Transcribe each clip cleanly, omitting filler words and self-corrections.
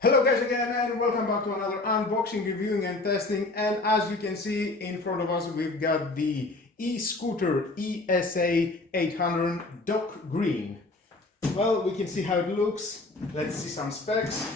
Hello guys again, and welcome back to another unboxing, reviewing and testing. And as you can see in front of us, we've got the e-scooter ESA 800 Dock Green. Well, we can see how it looks. Let's see some specs.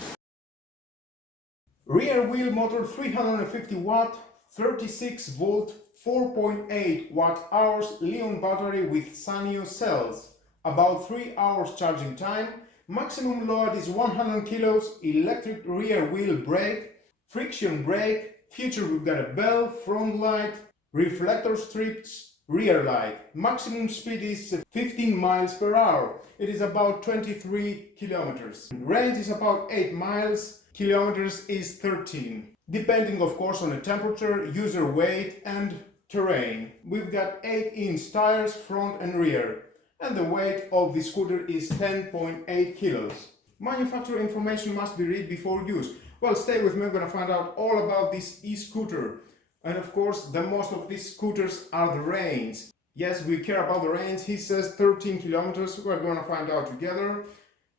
Rear wheel motor 350 watt, 36 volt, 4.8 watt hours Li-ion battery with Sanyo cells. About 3 hours charging time. Maximum load is 100 kilos, electric rear wheel brake, friction brake, feature we've got a bell, front light, reflector strips, rear light. Maximum speed is 15 miles per hour. It is about 23 kilometers. Range is about 8 miles, kilometers is 13. Depending of course on the temperature, user weight and terrain. We've got 8-inch tires front and rear. And the weight of the scooter is 10.8 kilos. Manufacturer information must be read before use. Well, stay with me, I'm going to find out all about this e-scooter. And of course, the most of these scooters are the range. Yes, we care about the range. He says 13 kilometers. We're going to find out together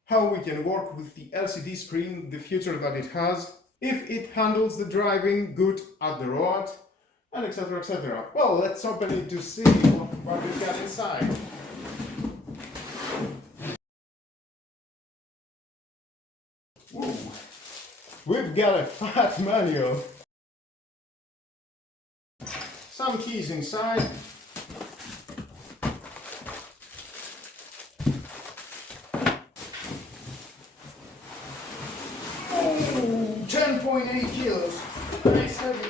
how we can work with the LCD screen, the feature that it has, if it handles the driving good at the road, and etc. etc. Well, let's open it to see what we've got inside. Whoa. We've got a fat manual. Some keys inside. Oh, 10.8 kilos. Nice heavy.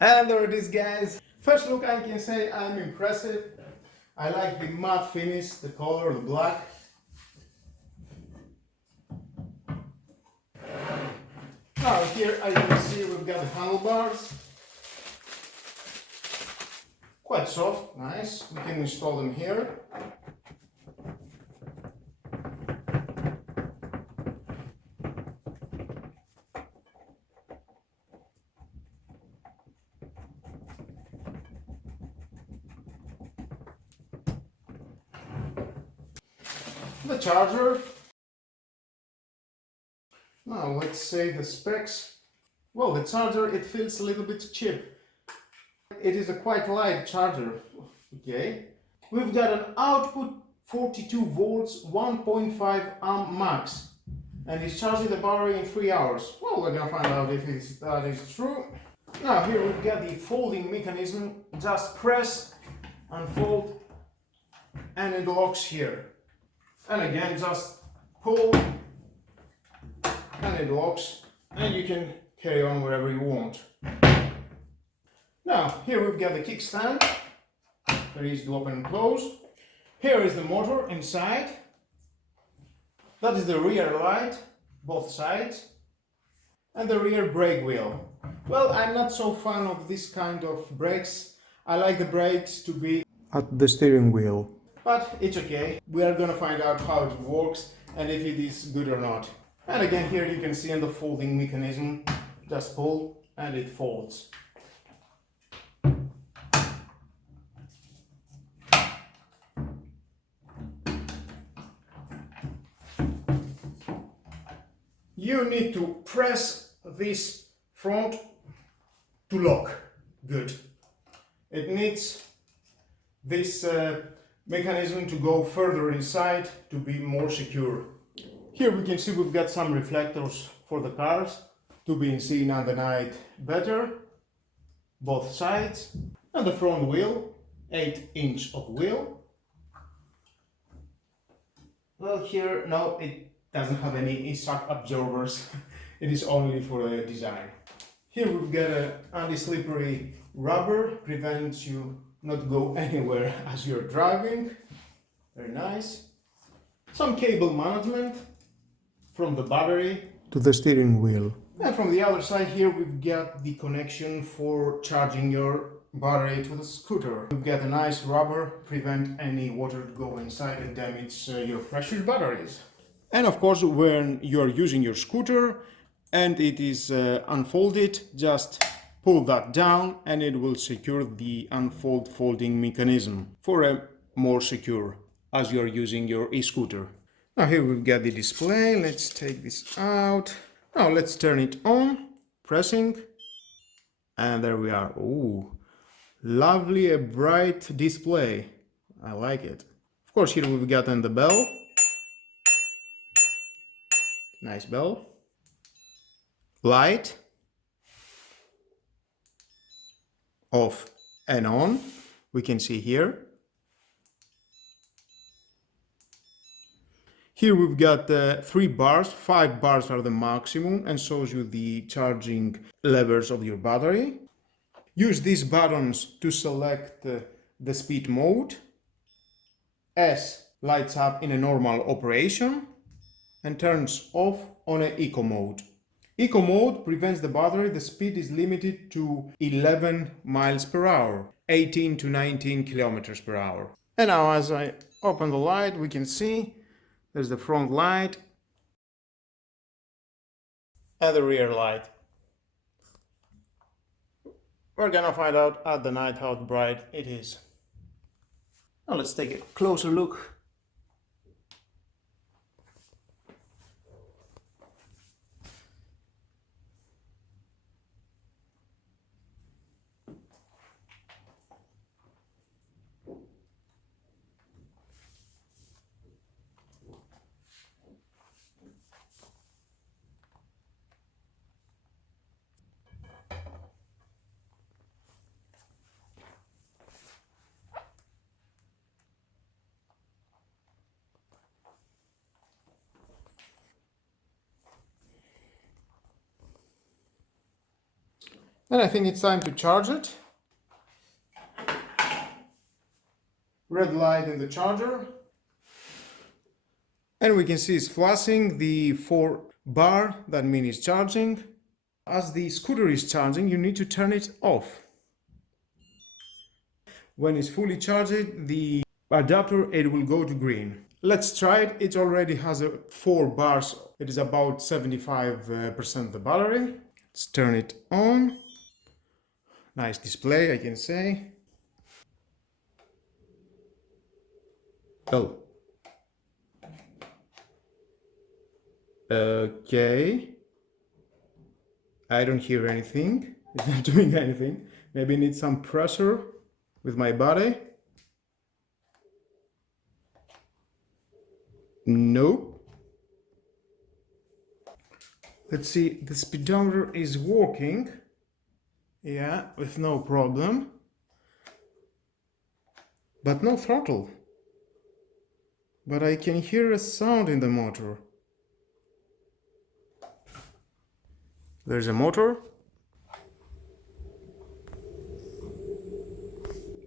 And there it is, guys. First look, I can say I'm impressive. I like the matte finish, the color, the black. Now here, as you can see, we've got the handlebars. Quite soft, nice. We can install them here. The charger. Now let's say the specs. Well, the charger, it feels a little bit cheap. It is a quite light charger. Okay. We've got an output 42 volts, 1.5 amp max. And it's charging the battery in 3 hours. Well, we're gonna find out if that is true. Now here we've got the folding mechanism. Just press and fold and it locks here. And again, just pull and it locks, and you can carry on wherever you want. Now, here we've got the kickstand, very easy to open and close. Here is the motor inside. That is the rear light, both sides, and the rear brake wheel. Well, I'm not so fan of this kind of brakes. I like the brakes to be at the steering wheel. But it's okay. We are gonna find out how it works and if it is good or not. And again, here you can see on the folding mechanism, just pull and it folds. You need to press this front to lock. Good. It needs this mechanism to go further inside to be more secure. Here we can see we've got some reflectors for the cars to be seen at the night better, both sides, and the front wheel, 8-inch of wheel. Well, here no, it doesn't have any shock absorbers. It is only for the design. Here we've got an anti-slippery rubber, prevents you not go anywhere as you're driving. Very nice. Some cable management from the battery to the steering wheel. And from the other side here we've got the connection for charging your battery to the scooter. We've got a nice rubber, prevent any water to go inside and damage your precious batteries. And of course, when you're using your scooter, and it is unfolded. Just pull that down and it will secure the unfold folding mechanism for a more secure as you are using your e-scooter. Now here we've got the display. Let's take this out. Now let's turn it on, pressing, and there we are. Ooh, lovely, a bright display. I like it. Of course, here we've gotten the bell. Nice bell. Light. Off and on. We can see here. Here we've got 3 bars, 5 bars are the maximum, and shows you the charging levels of your battery. Use these buttons to select the speed mode. S lights up in a normal operation and turns off on an eco mode. Eco mode prevents the battery, the speed is limited to 11 miles per hour, 18 to 19 kilometers per hour. And now as I open the light, we can see there's the front light and the rear light. We're gonna find out at the night how bright it is. Now let's take a closer look. And I think it's time to charge it. Red light in the charger. And we can see it's flashing the 4 bar, that means it's charging. As the scooter is charging, you need to turn it off. When it's fully charged, the adapter, it will go to green. Let's try it. It already has 4 bars. It is about 75% of the battery. Let's turn it on. Nice display, I can say. Oh. Okay. I don't hear anything. It's not doing anything. Maybe I need some pressure with my body. Nope. Let's see, the speedometer is working. Yeah, with no problem. But no throttle. But I can hear a sound in the motor. There's a motor.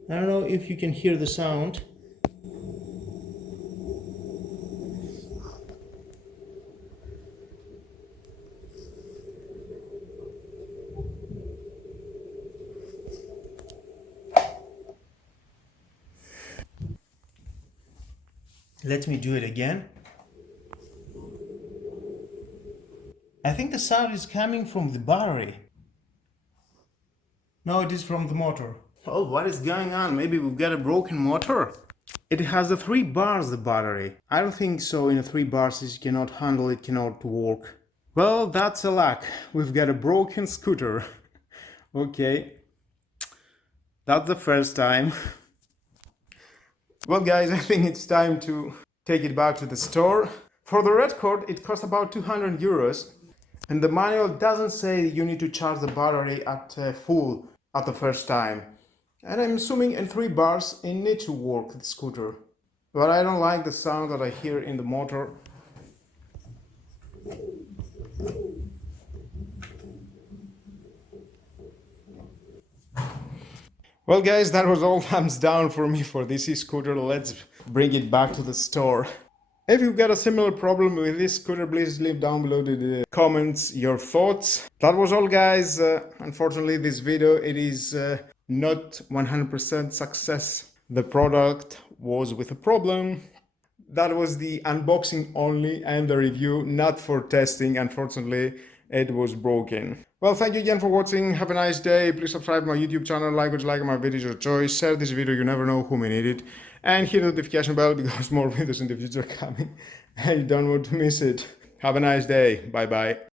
I don't know if you can hear the sound. Let me do it again. I think the sound is coming from the battery. No, it is from the motor. Oh, what is going on? Maybe we've got a broken motor? It has the 3 bars, the battery. I don't think so. In a 3 bars it cannot handle, it cannot work. Well, that's a luck. We've got a broken scooter. Okay. That's the first time. Well guys, I think it's time to take it back to the store. For the red cord, it costs about 200 euros. And the manual doesn't say you need to charge the battery at full at the first time. And I'm assuming in 3 bars it needs to work, the scooter. But I don't like the sound that I hear in the motor. Well guys, that was all thumbs down for me for this e-scooter. Let's bring it back to the store. If you've got a similar problem with this scooter, please leave down below the comments your thoughts. That was all guys. Unfortunately this video, it is not 100% success. The product was with a problem. That was the unboxing only and the review, not for testing, unfortunately. it was broken. Well, thank you again for watching. Have a nice day. Please subscribe to my YouTube channel, like or dislike my videos, your choice. Share this video, you never know who may need it. And hit the notification bell because more videos in the future are coming and you don't want to miss it. Have a nice day. Bye bye.